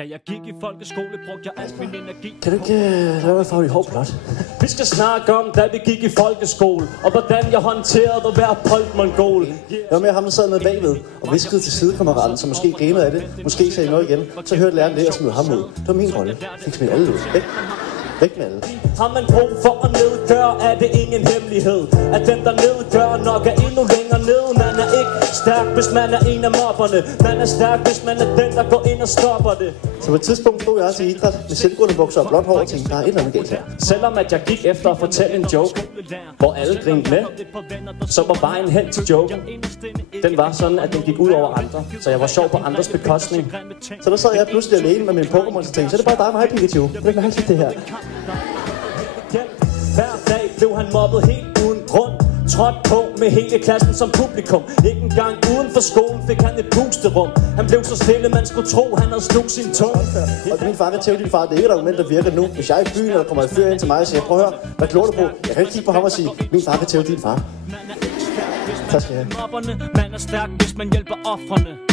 Da jeg gik i folkeskole, brugte jeg al min energi. Kan du ikke lave noget for i hår blot? Vi skal snakke om, da vi gik i folkeskole, og hvordan jeg håndterede at være poltmongol. Det var med ham, der sad nede bagved og viskede til sidekammeraten, som måske grinede af det, måske sagde noget igen. Så hørte læreren det og smed ham ud. Det var min rolle. Fik smidt alle ud. Væk med alle. Har man brug for at nedgøre, er det ingen hemmelighed, at den der nedgør nok er endnu længere ned. Man er ikke stærk, hvis man er en af mobberne. Man er stærk, hvis man er den, der går ind og stopper det. Så på et tidspunkt stod jeg også i idræt med selvgående bukser og blåt hår og tænkte, der er et eller andet galt her. Selvom at jeg gik efter at fortælle en joke, hvor alle grinede med, så var vejen hen til joken. Den var sådan, at den gik ud over andre, så jeg var sjov på andres bekostning. Så der sad jeg pludselig alene med min Pokémon og tænkte, så er det bare dig og mig, Pikachu. Det er mærkeligt det her. Hver dag blev han mobbet helt uden grund. Trådt på med hele klassen som publikum. Ikke engang uden for skolen fik han et pusterum. Han blev så stille, man skulle tro, han havde slugt sin tunge. Og min far kan tæve din far, det er ikke et argument, der virker nu. Hvis jeg er i byen, eller kommer i fyr ind til mig og siger, prøv at høre, hvad kloger du på? Jeg kan ikke kigge på ham og sige, min far kan tæve din far. Tak skal jeg have. Man er stærk, hvis man hjælper ofrene.